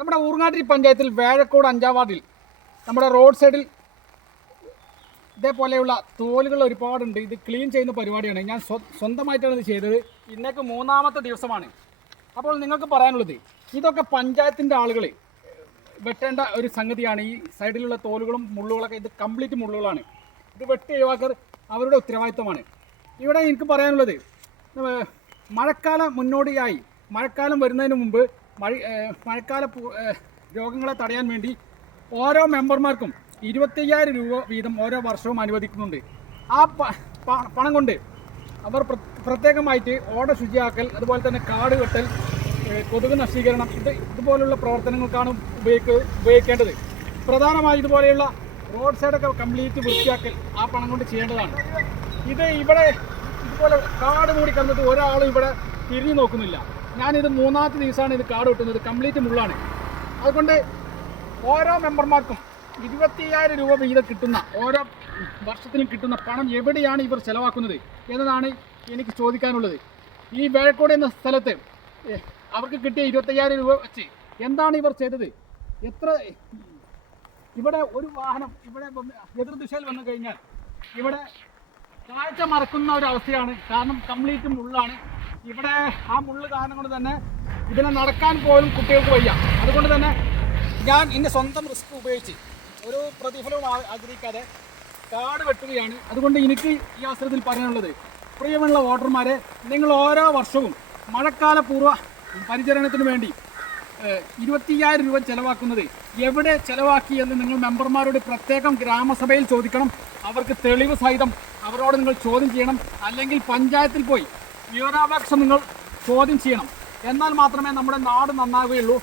നമ്മുടെ ഊർങ്ങാട്ടിരി പഞ്ചായത്തിൽ വേഴക്കോട് 5-ാം വാർഡിൽ നമ്മുടെ റോഡ് സൈഡിൽ ഇതേപോലെയുള്ള തോലുകൾ ഒരുപാടുണ്ട്. ഇത് ക്ലീൻ ചെയ്യുന്ന പരിപാടിയാണ്. ഞാൻ സ്വന്തമായിട്ടാണ് ഇത് ചെയ്തത്. ഇന്നേക്ക് 3-ാമത്തെ ദിവസമാണ്. അപ്പോൾ നിങ്ങൾക്ക് പറയാനുള്ളത്, ഇതൊക്കെ പഞ്ചായത്തിൻ്റെ ആളുകൾ വെട്ടേണ്ട ഒരു സംഗതിയാണ്. ഈ സൈഡിലുള്ള തോലുകളും മുള്ളുകളൊക്കെ ഇത് കംപ്ലീറ്റ് മുള്ളുകളാണ്. ഇത് വെട്ടി ഒഴിവാക്കൽ അവരുടെ ഉത്തരവാദിത്തമാണ്. ഇവിടെ എനിക്ക് പറയാനുള്ളത്, മഴക്കാലം മുന്നോടിയായി, മഴക്കാലം വരുന്നതിന് മുമ്പ് മഴക്കാല രോഗങ്ങളെ തടയാൻ വേണ്ടി ഓരോ മെമ്പർമാർക്കും 25,000 രൂപ വീതം ഓരോ വർഷവും അനുവദിക്കുന്നുണ്ട്. ആ പണം കൊണ്ട് അവർ പ്രത്യേകമായിട്ട് ഓട ശുചിയാക്കൽ, അതുപോലെ തന്നെ കാട് വെട്ടൽ, കൊതുക് നശീകരണം, ഇതുപോലുള്ള പ്രവർത്തനങ്ങൾക്കാണ് ഉപയോഗിക്കേണ്ടത്. പ്രധാനമായി ഇതുപോലെയുള്ള റോഡ് സൈഡൊക്കെ കംപ്ലീറ്റ് വൃത്തിയാക്കൽ ആ പണം കൊണ്ട് ചെയ്യേണ്ടതാണ്. ഇത് ഇവിടെ ഇതുപോലെ കാട് മൂടി കിടന്നിട്ട് ഒരാളും ഇവിടെ തിരിഞ്ഞു നോക്കുന്നില്ല. ഞാനിത് 3-ാമത്തെ ദിവസമാണ് ഇത് കാട് വെട്ടുന്നത്. കംപ്ലീറ്റ് മുള്ളാണ്. അതുകൊണ്ട് ഓരോ മെമ്പർമാർക്കും 25,000 രൂപ വീതം കിട്ടുന്ന, ഓരോ വർഷത്തിലും കിട്ടുന്ന പണം എവിടെയാണ് ഇവർ ചെലവാക്കുന്നത് എന്നതാണ് എനിക്ക് ചോദിക്കാനുള്ളത്. ഈ വേഴക്കോട് എന്ന സ്ഥലത്ത് അവർക്ക് കിട്ടിയ 25,000 രൂപ വെച്ച് എന്താണ് ഇവർ ചെയ്തത്? ഇവിടെ ഒരു വാഹനം ഇവിടെ എതിർദിശയിൽ വന്നു കഴിഞ്ഞാൽ ഇവിടെ കാഴ്ച മറക്കുന്ന ഒരു അവസ്ഥയാണ്. കാരണം കംപ്ലീറ്റ് മുള്ളാണ്. ഇവിടെ ആ മുള്ള് കാരണം കൊണ്ട് തന്നെ ഇതിനെ നടക്കാൻ പോലും കുട്ടികൾക്ക് വയ്യ. അതുകൊണ്ട് തന്നെ ഞാൻ എൻ്റെ സ്വന്തം റിസ്ക് ഉപയോഗിച്ച് ഒരു പ്രതിഫലവും ആഗ്രഹിക്കാതെ കാട് വെട്ടുകയാണ്. അതുകൊണ്ട് എനിക്ക് ഈ അവസരത്തിൽ പറയാനുള്ളത്, പ്രിയമുള്ള വോട്ടർമാരെ, നിങ്ങൾ ഓരോ വർഷവും മഴക്കാല പൂർവ്വ പരിചരണത്തിന് വേണ്ടി 25,000 രൂപ ചെലവാക്കുന്നത് എവിടെ ചെലവാക്കി എന്ന് നിങ്ങൾ മെമ്പർമാരോട് പ്രത്യേകം ഗ്രാമസഭയിൽ ചോദിക്കണം. അവർക്ക് തെളിവ് സഹിതം അവരോട് നിങ്ങൾ ചോദ്യം ചെയ്യണം. അല്ലെങ്കിൽ പഞ്ചായത്തിൽ പോയി വിവരാവകാശം നിങ്ങൾ ചോദ്യം ചെയ്യണം. എന്നാൽ മാത്രമേ നമ്മുടെ നാട് നന്നാവുകയുള്ളൂ.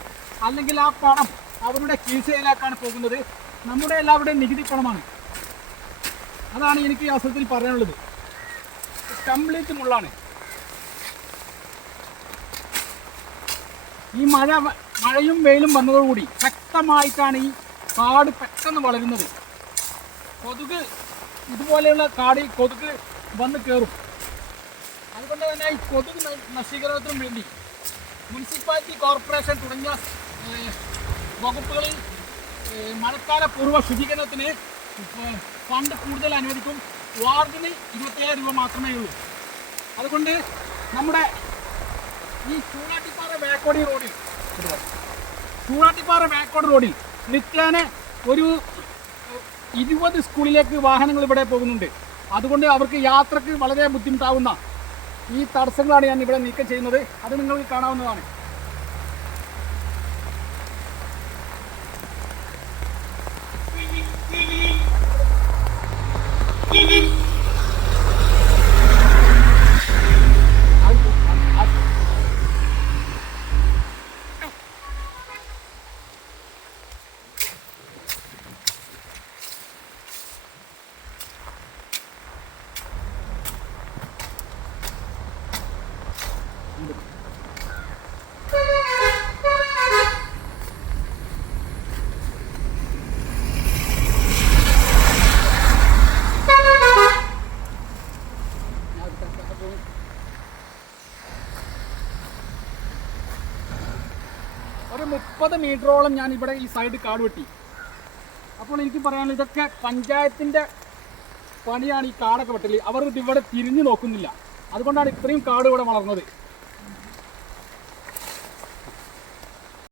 അല്ലെങ്കിൽ ആ പണം അവരുടെ കീശയിലേക്കാണ് പോകുന്നത്. നമ്മുടെ എല്ലാവരുടെയും നികുതി പണമാണ്. അതാണ് എനിക്ക് ഈ അവസരത്തിൽ പറയാനുള്ളത്. കംപ്ലീറ്റ് മുള്ളാണ്. ഈ മഴയും വെയിലും വന്നതോടുകൂടി ശക്തമായിട്ടാണ് ഈ കാട് പെട്ടെന്ന് വളരുന്നത്. കൊതുക് ഇതുപോലെയുള്ള കാടിൽ കൊതുക് വന്ന് കയറും. അതുകൊണ്ട് തന്നെ ഈ കൊതുക് നശീകരണത്തിനും വേണ്ടി മുനിസിപ്പാലിറ്റി, കോർപ്പറേഷൻ തുടങ്ങിയ വകുപ്പുകളിൽ മഴക്കാല പൂർവ്വ ശുചീകരണത്തിന് ഫണ്ട് കൂടുതൽ അനുവദിക്കും. വാർഡിന് 25,000 രൂപ മാത്രമേ ഉള്ളൂ. അതുകൊണ്ട് നമ്മുടെ ഈ ചൂടാട്ടിപ്പാറ വേക്കോട് റോഡിൽ നിത്യേന ഒരു 20 സ്കൂളിലേക്ക് വാഹനങ്ങൾ ഇവിടെ പോകുന്നുണ്ട്. അതുകൊണ്ട് അവർക്ക് യാത്രക്ക് വളരെ ബുദ്ധിമുട്ടാവുന്ന ഈ തടസ്സങ്ങളാണ് ഞാൻ ഇവിടെ നീക്കം ചെയ്യുന്നത്. അത് നിങ്ങൾക്ക് കാണാവുന്നതാണ്. ഒരു 30 മീറ്ററോളം ഞാൻ ഇവിടെ ഈ സൈഡ് കാട് വെട്ടി. അപ്പോൾ എനിക്ക് പറയാനുള്ളത്, ഇതൊക്കെ പഞ്ചായത്തിൻ്റെ പണിയാണ് ഈ കാടൊക്കെ വെട്ടൽ. അവർ ഇവിടെ തിരിഞ്ഞു നോക്കുന്നില്ല. അതുകൊണ്ടാണ് ഇത്രയും കാട് ഇവിടെ വളർന്നത്.